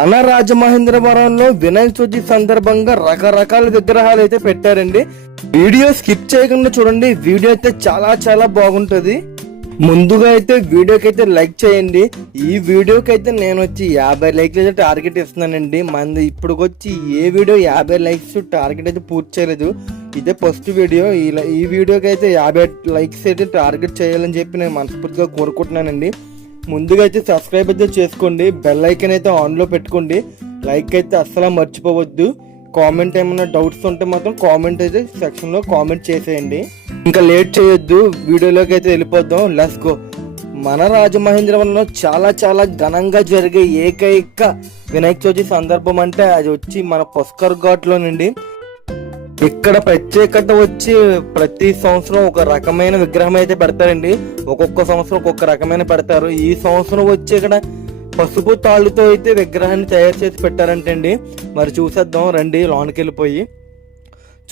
మన రాజమహేంద్రవరంలో వినాయక చవితి సందర్భంగా రకరకాల విగ్రహాలు అయితే పెట్టారండి. వీడియో స్కిప్ చేయకుండా చూడండి, వీడియో అయితే చాలా చాలా బాగుంటుంది. ముందుగా అయితే వీడియోకి అయితే లైక్ చేయండి. ఈ వీడియోకి అయితే నేను వచ్చి 50 లైక్లు అయితే టార్గెట్ ఇస్తున్నానండి. మంది ఇప్పుడు వచ్చి ఏ వీడియో 50 లైక్స్ టార్గెట్ అయితే పూర్తి చేయలేదు. ఇదే ఫస్ట్ వీడియో. ఈ వీడియోకి అయితే 50 లైక్స్ అయితే టార్గెట్ చేయాలని చెప్పి నేను మనస్ఫూర్తిగా కోరుకుంటున్నానండి. ముందుగా అయితే సబ్స్క్రైబ్ అయితే చేసుకోండి, బెల్ ఐకాన్ అయితే ఆన్లో పెట్టుకోండి, లైక్ అయితే అస్సలు మర్చిపోవద్దు. కామెంట్ ఏమైనా డౌట్స్ ఉంటే మాత్రం కామెంట్ అయితే సెక్షన్లో కామెంట్ చేసేయండి. ఇంకా లేట్ చేయొద్దు, వీడియోలోకి అయితే వెళ్ళిపోద్దాం. Let's go. మన రాజమహేంద్రవరంలో చాలా చాలా ఘనంగా జరిగే ఏకైక వినాయక చవితి సందర్భం అంటే అది వచ్చి మన పుష్కర్ ఘాట్లోనండి. ఇక్కడ ప్రత్యేకత వచ్చి ప్రతి సంవత్సరం ఒక రకమైన విగ్రహం అయితే పెడతారండి. ఒక్కొక్క సంవత్సరం ఒక్కొక్క రకమైన పెడతారు. ఈ సంవత్సరం వచ్చి ఇక్కడ పసుపు తాళ్ళుతో అయితే విగ్రహాన్ని తయారు చేసి పెట్టారంటండి. మరి చూసేద్దాం రండి, లోనికి వెళ్ళిపోయి.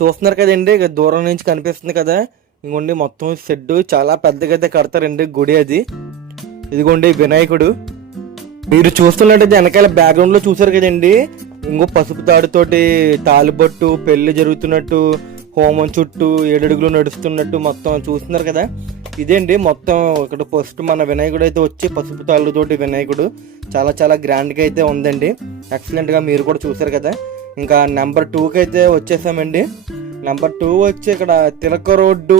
చూస్తున్నారు కదండి, ఇక దూరం నుంచి కనిపిస్తుంది కదా, ఇంకోండి మొత్తం షెడ్ చాలా పెద్దగా అయితే కడతారండి గుడి. అది ఇదిగోండి వినాయకుడు. మీరు చూస్తున్నట్టయితే వెనకాల బ్యాక్గ్రౌండ్ లో చూసారు కదండి, ఇంకో పసుపు తాడుతోటి తాలిబొట్టు, పెళ్లి జరుగుతున్నట్టు, హోమం చుట్టూ 7 అడుగులు నడుస్తున్నట్టు మొత్తం చూస్తున్నారు కదా. ఇదేంటి మొత్తం ఇక్కడ ఫస్ట్ మన వినాయకుడు అయితే వచ్చి పసుపు తాళ్ళతోటి వినాయకుడు చాలా చాలా గ్రాండ్గా అయితే ఉందండి. ఎక్సలెంట్గా మీరు కూడా చూసారు కదా. ఇంకా నెంబర్ 2కి అయితే వచ్చేసామండి. నెంబర్ 2 వచ్చి ఇక్కడ తిలక రోడ్డు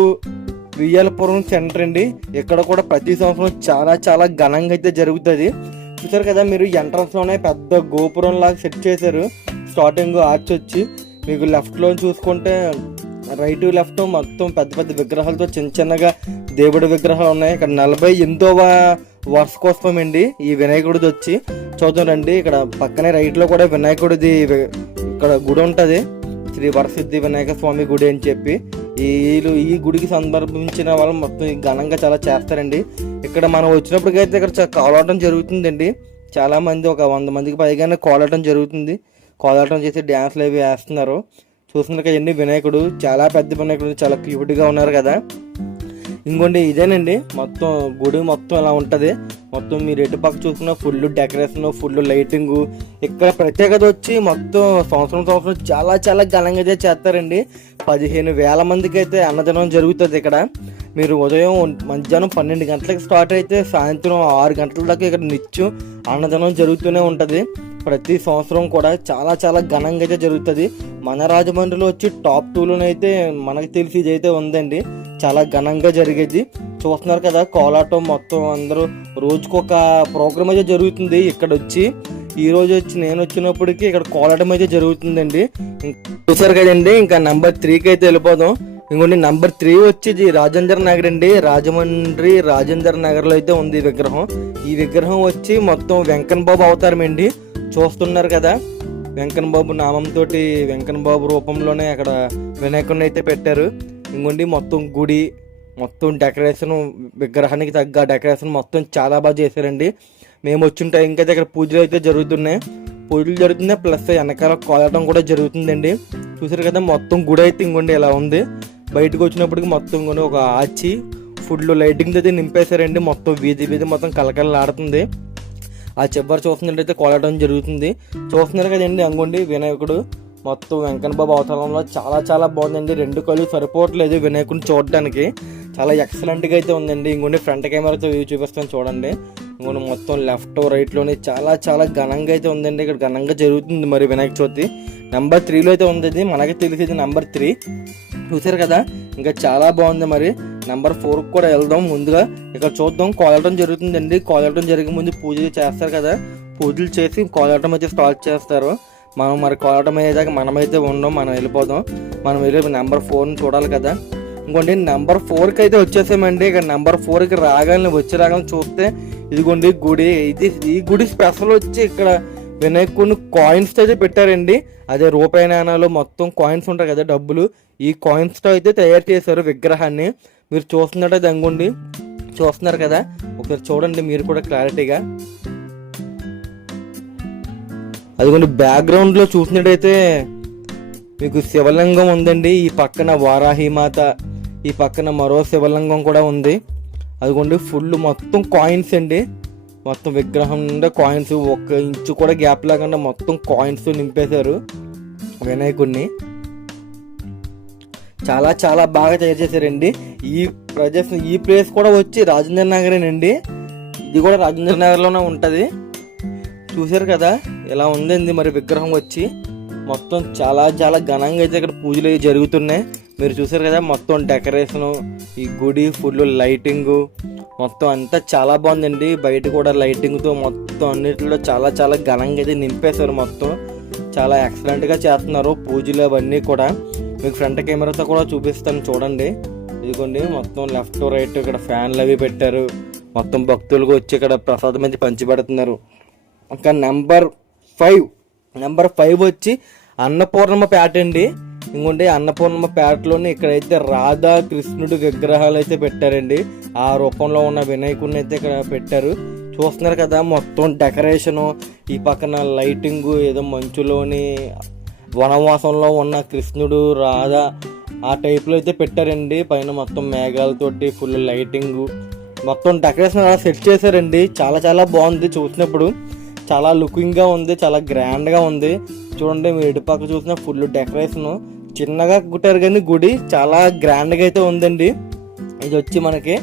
వియ్యాలపురం సెంటర్ అండి. ఇక్కడ కూడా ప్రతి సంవత్సరం చాలా చాలా ఘనంగా అయితే జరుగుతుంది. చూసారు కదా మీరు, ఎంట్రన్స్ లోనే పెద్ద గోపురం లాగా సెట్ చేశారు. స్టార్టింగ్ ఆర్చ్ వచ్చి మీకు లెఫ్ట్ లో చూసుకుంటే రైట్ లెఫ్ట్ మొత్తం పెద్ద పెద్ద విగ్రహాలతో చిన్న చిన్నగా దేవుడి విగ్రహాలు ఉన్నాయి. ఇక్కడ 48వ వార్షికోత్సవం అండి ఈ వినాయకుడిది వచ్చి. చూద్దాం రండి. ఇక్కడ పక్కనే రైట్ లో కూడా వినాయకుడిది ఇక్కడ గుడి ఉంటది, శ్రీ వరసిద్ధి వినాయక స్వామి గుడి అని చెప్పి. ఈ గుడికి సందర్భించిన వాళ్ళు మొత్తం ఘనంగా చాలా చేస్తారండి. ఇక్కడ మనం వచ్చినప్పటికైతే ఇక్కడ కోలాటం జరుగుతుందండి. చాలా మంది ఒక 100 మందికి పైగానే కోలాటం జరుగుతుంది. కోలాటం చేసి డ్యాన్స్లు అవి వేస్తున్నారు. చూస్తున్నారు కదండి వినాయకుడు చాలా పెద్ద వినాయకుడు, చాలా క్యూట్గా ఉన్నారు కదా. ఇంకోండి ఇదేనండి మొత్తం గుడి మొత్తం ఇలా ఉంటుంది. మొత్తం మీరు ఎటు పక్క చూసుకున్న ఫుల్ డెకరేషన్, ఫుల్ లైటింగ్. ఇక్కడ ప్రత్యేకత వచ్చి మొత్తం సంవత్సరం చాలా చాలా ఘనంగా అయితే చేస్తారండి. 15,000 మందికి అయితే అన్నదానం జరుగుతుంది ఇక్కడ. మీరు ఉదయం మధ్యాహ్నం 12 గంటలకు స్టార్ట్ అయితే సాయంత్రం 6 గంటల దాకా ఇక్కడ నిత్యం అన్నదానం జరుగుతూనే ఉంటుంది. ప్రతి సంవత్సరం కూడా చాలా చాలా ఘనంగా అయితే జరుగుతుంది. మన రాజమండ్రిలో వచ్చి టాప్ 2లోనైతే మనకు తెలిసి ఇదైతే ఉందండి, చాలా ఘనంగా జరిగేది. చూస్తున్నారు కదా కోలాటం మొత్తం అందరూ రోజుకొక ప్రోగ్రామ్ అయితే జరుగుతుంది. ఇక్కడ వచ్చి ఈ రోజు వచ్చి నేను వచ్చినప్పటికీ ఇక్కడ కోలాటం అయితే జరుగుతుందండి. చూసారు కదండి. ఇంకా నెంబర్ 3కి అయితే వెళ్ళిపోదాం. ఇంకోటి నెంబర్ 3 వచ్చి రాజేంద్ర నగర్ అండి. రాజమండ్రి రాజేంద్ర నగర్ లో అయితే ఉంది ఈ విగ్రహం. ఈ విగ్రహం వచ్చి మొత్తం వెంకన్న బాబు అవతారం అండి. చూస్తున్నారు కదా, వెంకన్న బాబు నామంతో వెంకన్న బాబు రూపంలోనే అక్కడ వినాయకుడిని అయితే పెట్టారు. ఇంకోండి మొత్తం గుడి మొత్తం డెకరేషన్, విగ్రహానికి తగ్గ డెకరేషన్ మొత్తం చాలా బాగా చేశారండి. మేము వచ్చిన టైంకి అయితే ఇక్కడ పూజలు అయితే జరుగుతున్నాయి. ప్లస్ వెనకాల కోలాటం కూడా జరుగుతుందండి. చూసారు కదా మొత్తం గుడి అయితే ఇంకోండి ఇలా ఉంది. బయటకు వచ్చినప్పటికి మొత్తం కూడా ఒక ఆచి ఫుల్ లైటింగ్ అయితే నింపేశారండి. మొత్తం వీధి మొత్తం కలకలలాడుతుంది. ఆ చివరి చూస్తున్నట్టయితే కోలాటం జరుగుతుంది. చూస్తున్నారు కదండి. అంగోండి వినాయకుడు మొత్తం వెంకన్న బాబు అవతారంలో చాలా చాలా బాగుందండి. 2 కళ్ళు సరిపోవట్లేదు వినాయకుడిని చూడడానికి. చాలా ఎక్సలెంట్గా అయితే ఉందండి. ఇంకోండి ఫ్రంట్ కెమెరాతో వ్యూ చూపిస్తాను చూడండి. ఇంకోటి మొత్తం లెఫ్ట్ రైట్లోనే చాలా చాలా ఘనంగా అయితే ఉందండి. ఇక్కడ ఘనంగా జరుగుతుంది మరి వినాయక చవితి. నెంబర్ 3లో అయితే ఉంది, మనకి తెలిసేది నెంబర్ 3. చూసారు కదా, ఇంకా చాలా బాగుంది. మరి నెంబర్ 4కి కూడా వెళ్దాం. ముందుగా ఇక్కడ చూద్దాం, కోలాటం జరుగుతుందండి. కోలాటం జరిగే ముందు పూజలు చేస్తారు కదా, పూజలు చేసి కోలాటం అయితే స్టార్ట్ చేస్తారు. మనం మరి కోలాటం అయ్యేదాకా మనమైతే ఉండం, మనం వెళ్ళిపోదాం. మనం వెళ్ళి నెంబర్ 4ని చూడాలి కదా. ఇంకోండి నెంబర్ 4కి అయితే వచ్చేసామండి. ఇక్కడ నెంబర్ 4కి రాగానే చూస్తే ఇదిగోండి గుడి. ఈ గుడి స్పెషల్ వచ్చి ఇక్కడ వినాయకుడిని కాయిన్స్ అయితే పెట్టారండి. అదే రూపాయి నాణాలు మొత్తం కాయిన్స్ ఉంటాయి కదా, డబ్బులు. ఈ కాయిన్స్తో అయితే తయారు చేశారు విగ్రహాన్ని. మీరు చూస్తున్నట్టయితే అంగోండి, చూస్తున్నారు కదా, ఒకసారి చూడండి మీరు కూడా క్లారిటీగా. అదిగోండి బ్యాక్గ్రౌండ్లో చూసినట్టయితే మీకు శివలింగం ఉందండి. ఈ పక్కన వారాహిమాత, ఈ పక్కన మరో శివలింగం కూడా ఉంది. అదిగోండి ఫుల్ మొత్తం కాయిన్స్ అండి. మొత్తం విగ్రహం నుండి కాయిన్స్ 1 ఇంచు కూడా గ్యాప్ లేకుండా మొత్తం కాయిన్స్ నింపేశారు వినాయకుడిని. చాలా చాలా బాగా తయారు చేశారండి. ఈ ప్లేస్ కూడా వచ్చి రాజేంద్ర నగరేనండి. ఇది కూడా రాజేంద్ర నగర్లోనే ఉంటుంది. చూసారు కదా ఎలా ఉందండి మరి విగ్రహం వచ్చి. మొత్తం చాలా చాలా ఘనంగా అయితే ఇక్కడ పూజలు అవి జరుగుతున్నాయి. మీరు చూసారు కదా మొత్తం డెకరేషను, ఈ గుడి ఫుల్ లైటింగు మొత్తం అంతా చాలా బాగుందండి. బయట కూడా లైటింగ్తో మొత్తం అన్నిటిలో చాలా చాలా ఘనంగా అయితే నింపేశారు. మొత్తం చాలా ఎక్సలెంట్గా చేస్తున్నారు పూజలు అవన్నీ కూడా. మీకు ఫ్రంట్ కెమెరాతో కూడా చూపిస్తాను చూడండి. ఇదిగోండి మొత్తం లెఫ్ట్ రైట్ ఇక్కడ ఫ్యాన్లు అవి పెట్టారు. మొత్తం భక్తులకు వచ్చి ఇక్కడ ప్రసాదం అయితే పంచిపెడుతున్నారు. ఇంకా నెంబర్ 5 వచ్చి అన్నపూర్ణమ్మ పేట అండి. ఇంకోండి అన్నపూర్ణమ్మ పేటలోని ఇక్కడైతే రాధా కృష్ణుడు విగ్రహాలు అయితే పెట్టారండి. ఆ రూపంలో ఉన్న వినాయకుడిని అయితే ఇక్కడ పెట్టారు. చూస్తున్నారు కదా మొత్తం డెకరేషను, ఈ పక్కన లైటింగు, ఏదో మంచులోని వనవాసంలో ఉన్న కృష్ణుడు రాధ ఆ టైప్లో అయితే పెట్టారండి. పైన మొత్తం మేఘాలతోటి ఫుల్ లైటింగు మొత్తం డెకరేషన్ అలా సెట్ చేశారండి. చాలా చాలా బాగుంది. చూసినప్పుడు చాలా లుకింగ్గా ఉంది, చాలా గ్రాండ్గా ఉంది. చూడండి మీరు ఇటుపక్క చూసిన ఫుల్ డెకరేషన్. చిన్నగా కుట్టారు కానీ గుడి చాలా గ్రాండ్గా అయితే ఉందండి. ఇది వచ్చి మనకి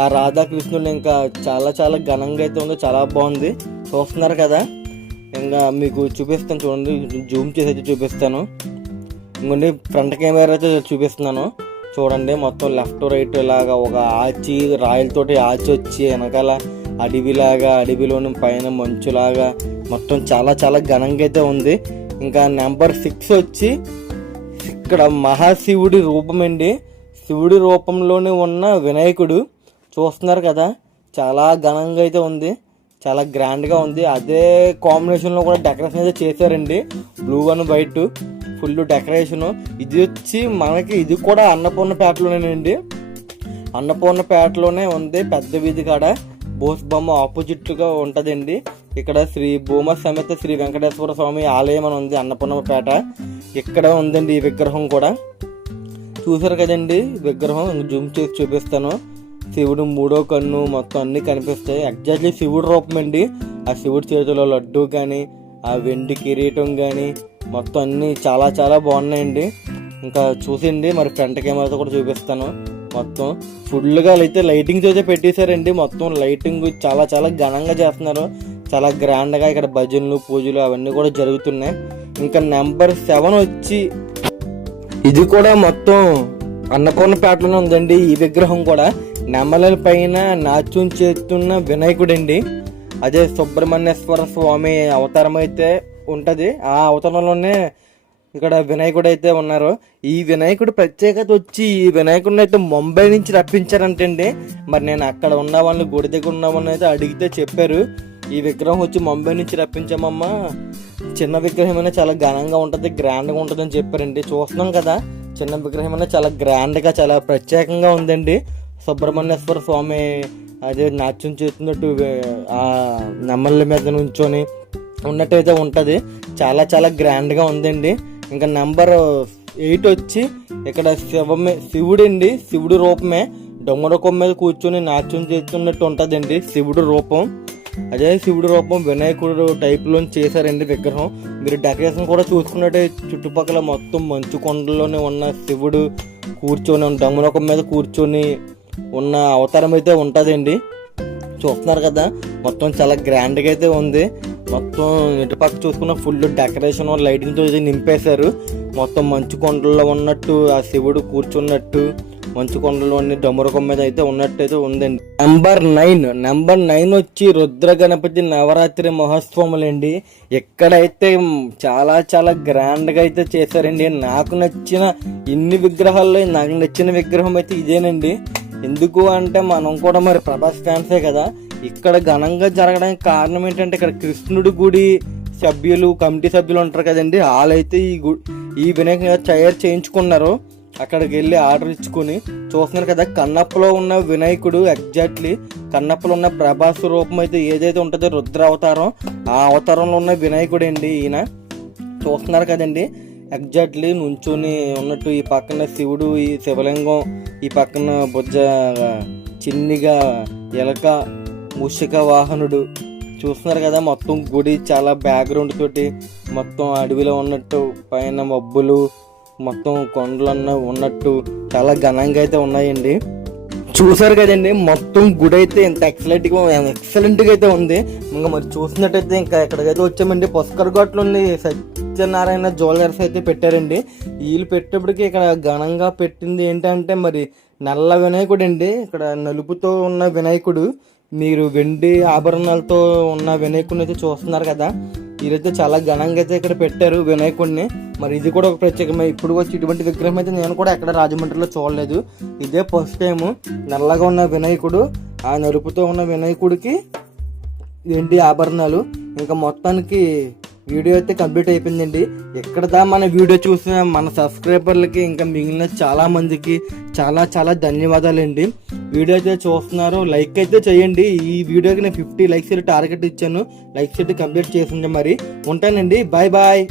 ఆ రాధాకృష్ణులు ఇంకా చాలా చాలా ఘనంగా అయితే ఉంది. చాలా బాగుంది. చూస్తున్నారు కదా. ఇంకా మీకు చూపిస్తాను చూడండి, జూమ్ చేసి అయితే చూపిస్తాను. ఇంకోండి ఫ్రంట్ కెమెరా అయితే చూపిస్తున్నాను చూడండి. మొత్తం లెఫ్ట్ రైట్ ఇలాగా ఒక ఆచి రాయలతోటి ఆచి వచ్చి వెనకాల అడవిలాగా, అడవిలోని పైన మంచులాగా మొత్తం చాలా చాలా ఘనంగా అయితే ఉంది. ఇంకా నెంబర్ 6 వచ్చి ఇక్కడ మహాశివుడి రూపం అండి. శివుడి రూపంలోనే ఉన్న వినాయకుడు చూస్తున్నారు కదా. చాలా ఘనంగా అయితే ఉంది, చాలా గ్రాండ్గా ఉంది. అదే కాంబినేషన్లో కూడా డెకరేషన్ అయితే చేశారండి. Blue and white full decoration. ఇది వచ్చి మనకి ఇది కూడా అన్నపూర్ణపేటలోనేనండి. అన్నపూర్ణపేటలోనే ఉంది. పెద్ద వీధి కాడ బోస్ బొమ్మ ఆపోజిట్గా ఉంటుందండి. ఇక్కడ శ్రీ భూమ సమేత శ్రీ వెంకటేశ్వర స్వామి ఆలయం అని ఉంది అన్నపూర్ణపేట. ఇక్కడ ఉందండి ఈ విగ్రహం కూడా. చూసారు కదండి విగ్రహం. జూమ్ చేసి చూపిస్తాను. శివుడు 3వ కన్ను మొత్తం అన్ని కనిపిస్తాయి. ఎగ్జాక్ట్లీ శివుడు రూపం అండి. ఆ శివుడి చేతిలో లడ్డు కానీ, ఆ వెండి కిరీటం కానీ మొత్తం అన్ని చాలా చాలా బాగున్నాయండి. ఇంకా చూసిండి మరి ఫ్రంట్ కెమెరాతో కూడా చూపిస్తాను. మొత్తం ఫుల్గా అయితే లైటింగ్స్ అయితే పెట్టేశారండి. మొత్తం లైటింగ్ చాలా చాలా ఘనంగా చేస్తున్నారు. చాలా గ్రాండ్గా ఇక్కడ భజనలు పూజలు అవన్నీ కూడా జరుగుతున్నాయి. ఇంకా నెంబర్ 7 వచ్చి ఇది కూడా మొత్తం అన్నపూర్ణపేటలోనే ఉందండి. ఈ విగ్రహం కూడా నెమలల పైన నాట్యం చేస్తున్న వినాయకుడండి. అదే సుబ్రహ్మణ్యేశ్వర స్వామి అవతారం అయితే ఉంటుంది. ఆ అవతారంలోనే ఇక్కడ వినాయకుడు అయితే ఉన్నారు. ఈ వినాయకుడు ప్రత్యేకత వచ్చి ఈ వినాయకుడిని అయితే ముంబై నుంచి రప్పించారంటండి. మరి నేను అక్కడ ఉన్న వాళ్ళు గుడి దగ్గర ఉన్న వాళ్ళని అయితే అడిగితే చెప్పారు ఈ విగ్రహం వచ్చి ముంబై నుంచి రప్పించామమ్మా, చిన్న విగ్రహం అయినా చాలా ఘనంగా ఉంటుంది, గ్రాండ్గా ఉంటుంది అని చెప్పారండి. చూస్తున్నాం కదా చిన్న విగ్రహం అయినా చాలా గ్రాండ్గా చాలా ప్రత్యేకంగా ఉందండి. సుబ్రహ్మణ్యేశ్వర స్వామి అదే నాట్యం చేస్తున్నట్టు ఆ నెమళ్ళ మీద నుంచొని ఉన్నట్టయితే ఉంటుంది. చాలా చాలా గ్రాండ్గా ఉందండి. ఇంకా నెంబర్ 8 వచ్చి ఇక్కడ శివుడండి. శివుడు రూపమే డొంగరకం మీద కూర్చొని నాట్యం చేస్తున్నట్టు ఉంటుందండి శివుడు రూపం. అదే శివుడు రూపం వినాయకుడు టైప్లో చేశారండి విగ్రహం. మీరు డెకరేషన్ కూడా చూసుకున్నట్టే చుట్టుపక్కల మొత్తం మంచు కొండల్లోనే ఉన్న శివుడు కూర్చొని డొంగరకం మీద కూర్చొని ఉన్న అవతారం అయితే ఉంటుందండి. చూస్తున్నారు కదా మొత్తం చాలా గ్రాండ్గా అయితే ఉంది. మొత్తం ఇటుపక్క చూసుకున్న ఫుల్ డెకరేషన్ లైటింగ్తో అయితే నింపేశారు. మొత్తం మంచు కొండల్లో ఉన్నట్టు ఆ శివుడు కూర్చున్నట్టు మంచు కొండలోని డమరుకం మీద అయితే ఉన్నట్టు అయితే ఉందండి. నెంబర్ 9 వచ్చి రుద్ర గణపతి నవరాత్రి మహోత్సవములండి. ఎక్కడైతే చాలా చాలా గ్రాండ్గా అయితే చేశారండి. నాకు నచ్చిన ఇన్ని విగ్రహాల్లో నాకు నచ్చిన విగ్రహం అయితే ఇదేనండి. ఎందుకు అంటే మనం కూడా మరి ప్రభాస్ ఫ్యాన్సే కదా. ఇక్కడ ఘనంగా జరగడానికి కారణం ఏంటంటే ఇక్కడ కృష్ణుడి గుడి సభ్యులు కమిటీ సభ్యులు ఉంటారు కదండి, వాళ్ళైతే ఈ వినాయకుని తయారు చేయించుకున్నారు. అక్కడికి వెళ్ళి ఆర్డర్ ఇచ్చుకుని చూస్తున్నారు కదా కన్నప్పలో ఉన్న వినాయకుడు ఎగ్జాక్ట్లీ కన్నప్పలో ఉన్న ప్రభాస్ రూపం అయితే ఏదైతే ఉంటుందో రుద్ర అవతారం ఆ అవతారంలో ఉన్న వినాయకుడు అండి ఈయన. చూస్తున్నారు కదండి ఎగ్జాక్ట్లీ నుంచుని ఉన్నట్టు. ఈ పక్కన శివుడు, ఈ శివలింగం, ఈ పక్కన బుజ్జ చిన్నిగా ఎలక మూషిక వాహనుడు. చూస్తున్నారు కదా, మొత్తం గుడి చాలా బ్యాక్గ్రౌండ్ తోటి మొత్తం అడవిలో ఉన్నట్టు, పైన మబ్బులు, మొత్తం కొండలు ఉన్నట్టు చాలా ఘనంగా అయితే ఉన్నాయండి. చూసారు కదండి, మొత్తం గుడి అయితే ఎంత ఎక్సలెంట్ గా అయితే ఉంది. ఇంకా మరి చూసినట్టయితే ఇంకా ఎక్కడికైతే వచ్చామండి, పుష్కర్ ఘాట్లో సత్యనారాయణ జ్యువెలర్స్ అయితే పెట్టారండి. వీళ్ళు పెట్టేప్పటికి ఇక్కడ ఘనంగా పెట్టింది ఏంటంటే మరి నల్ల వినాయకుడు అండి. ఇక్కడ నలుపుతో ఉన్న వినాయకుడు, మీరు వెండి ఆభరణాలతో ఉన్న వినాయకుడిని అయితే చూస్తున్నారు కదా. వీరైతే చాలా ఘనంగా అయితే ఇక్కడ పెట్టారు వినాయకుడిని. మరి ఇది కూడా ఒక ప్రత్యేకమే. ఇప్పుడు వచ్చి ఇటువంటి విగ్రహం అయితే నేను కూడా ఎక్కడ రాజమండ్రిలో చూడలేదు. ఇదే ఫస్ట్ టైం. నల్లగా ఉన్న వినాయకుడు, ఆ నలుపుతో ఉన్న వినాయకుడికి వెండి ఆభరణాలు. ఇంకా మొత్తానికి వీడియో అయితే కంప్లీట్ అయిపోయిందండి. ఎక్కడదా మన వీడియో చూసిన మన సబ్స్క్రైబర్లకి, ఇంకా మిగిలిన చాలా మందికి చాలా చాలా ధన్యవాదాలండి. వీడియో అయితే చూస్తున్నారు, లైక్ అయితే చేయండి. ఈ వీడియోకి నేను 50 లైక్స్ టార్గెట్ ఇచ్చాను. లైక్స్ అయితే కంప్లీట్ చేసింది. మరి ఉంటానండి, బాయ్ బాయ్.